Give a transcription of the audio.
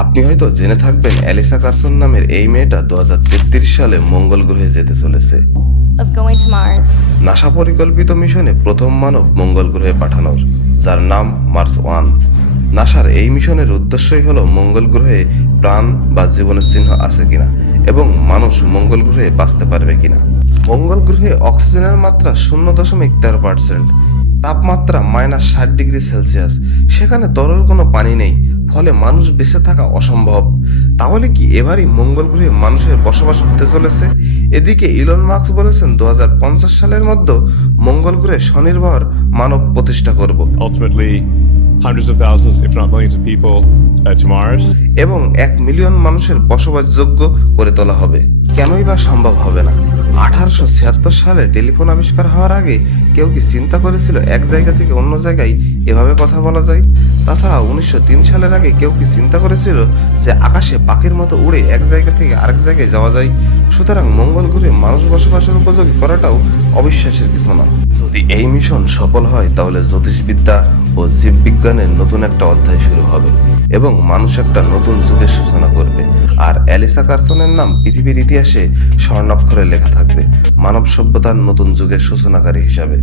আপনি হয়তো জেনে থাকবেন অ্যালিসা কারসন নামের এই মেয়েটা দু সালে মঙ্গল গ্রহে যেতে চলেছে. নাসা পরিকল্পিত মিশনে প্রথম মানব মঙ্গল গ্রহে পাঠানোর যার নাম মার্স ওয়ান। নাসার এই মিশনের উদ্দেশ্যই হলো মঙ্গল গ্রহে প্রাণ বা জীবনের চিহ্ন আছে কিনা এবং মানুষ মঙ্গল গ্রহে বাঁচতে পারবে কিনা। মঙ্গল গ্রহে অক্সিজেনের মাত্রা শূন্য দশমিক তেরো পার্সেন্ট তাপমাত্রা মাইনাস ষাট ডিগ্রি সেলসিয়াস সেখানে তরল কোনো পানি নেই ফলে মানুষ বেঁচে থাকা অসম্ভব। তাহলে কি এবারই মঙ্গল গ্রহে মানুষের বসবাস হতে চলেছে? এদিকে ইলন মার্কস বলেছেন দু হাজার পঞ্চাশ সালের মধ্যে মঙ্গল গ্রহে স্বনির্ভর মানব প্রতিষ্ঠা করব। Ultimately hundreds of thousands, if not millions of people uh, to Mars. এবং এক মিলিয়ন মানুষের বসবাসযোগ্য করে তোলা হবে। কেনই বা সম্ভব হবে না? আঠারোশো ছিয়াত্তর সালে টেলিফোন আবিষ্কার হওয়ার আগে কেউ কি চিন্তা করেছিল এক জায়গা থেকে অন্য জায়গায় এভাবে কথা বলা যায়? তাছাড়া উনিশশো তিন সালের আগে কেউ কি চিন্তা করেছিল যে আকাশে পাখির মতো উড়ে এক জায়গা থেকে আরেক জায়গায় যাওয়া যায়? সুতরাং মঙ্গল গ্রহে মানুষ বসবাসের উপযোগী করাটাও অবিশ্বাসের কিছু না। যদি এই মিশন সফল হয়, তাহলে জ্যোতিষবিদ্যা ও জীববিজ্ঞানের নতুন একটা অধ্যায় শুরু হবে এবং মানুষ একটা নতুন যুগের সূচনা করবে। আর অ্যালিসা কার্সনের নাম পৃথিবীর ইতিহাসে স্বর্ণাক্ষরে লেখা থাকবে, মানব সভ্যতার নতুন যুগের সূচনাকারী হিসাবে।